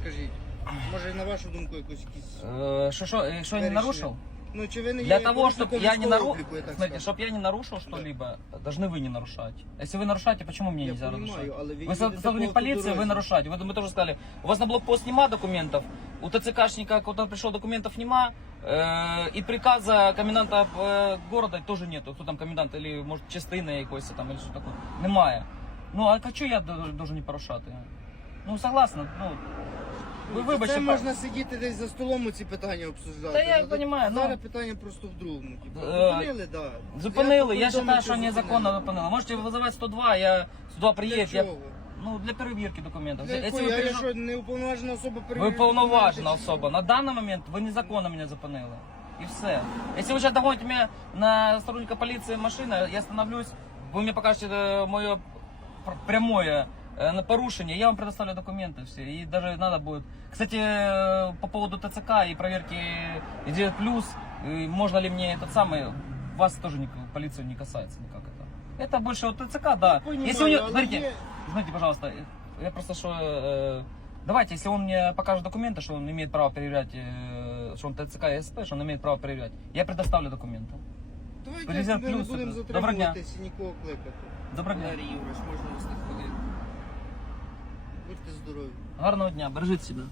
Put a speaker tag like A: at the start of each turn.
A: скажіть. Може, на вашу думку, якось якісь.
B: Э, Что, что, э, что я не
A: Вирішили.
B: нарушил?
A: Ну, чи ви не
B: Для
A: є
B: того, чтобы
A: порушником
B: я не
A: військового
B: нарушил,
A: обліку, я так
B: смотрите,
A: скажу?
B: чтобы я не нарушил что-либо, должны вы не нарушать. Если вы нарушаете, почему мне
A: Я
B: нельзя
A: понимаю,
B: нарушать?
A: але ви
B: Вы со-
A: їдете
B: сотрудник
A: по
B: полиции, вы
A: автодорозі.
B: нарушаете. Вы, мы тоже сказали, у вас на блокпост нема документов, у ТЦКшника, когда пришел, документов нема, э, и приказа коменданта э, города тоже нету. Кто там комендант, или, может, частина якоїсь там, или що таке. Немає. Ну, а що я д- должен не порушати? Ну, согласна, ну, ви вибачте.
A: Це
B: па-
A: можна сидіти десь за столом ці питання обсуждати.
B: Та я
A: Ну,
B: понімаю, ну.
A: Зараз питання просто в другому. Типу,
B: Е,
A: зупинили, да.
B: Зупинили, я
A: повідомив,
B: вважаю, що
A: зупинили.
B: незаконно зупинили. Можете вызывать 102, я сюди
A: Для
B: приїду. Я,
A: чого?
B: ну, для перевірки документів.
A: Для
B: Якщо
A: якої?
B: ви,
A: Я
B: переж-
A: що, не уповноважена особа
B: ви
A: перевірити
B: повноважена
A: документи, чи
B: особа.
A: що?
B: На даний момент ви незаконно мене зупинили. І все. Якщо ви зараз догоните мене на сотрудника поліції машина, я становлюсь, ви мені покажете е, моє пр- прямое э, на порушение, я вам предоставлю документы все. И даже надо будет. Кстати, э, по поводу ТЦК и проверки где плюс, э, можно ли мне этот самый, вас тоже не, полицию не касается никак это. Это больше вот ТЦК, да.
A: Понимаю,
B: Если у него,
A: але
B: смотрите,
A: є-
B: знаете, пожалуйста, я просто что, э, давайте, если он мне покажет документы, что он имеет право проверять, э, что он ТЦК и СП, что он имеет право проверять, я предоставлю документы.
A: Давайте
B: Президент
A: ми не
B: плюс
A: будемо
B: це- Доброго дня.
A: затримуватись і нікого кликати.
B: Доброго дня.
A: Валерій Юрійович, Будьте здорові.
B: Гарного дня, бережіть себе.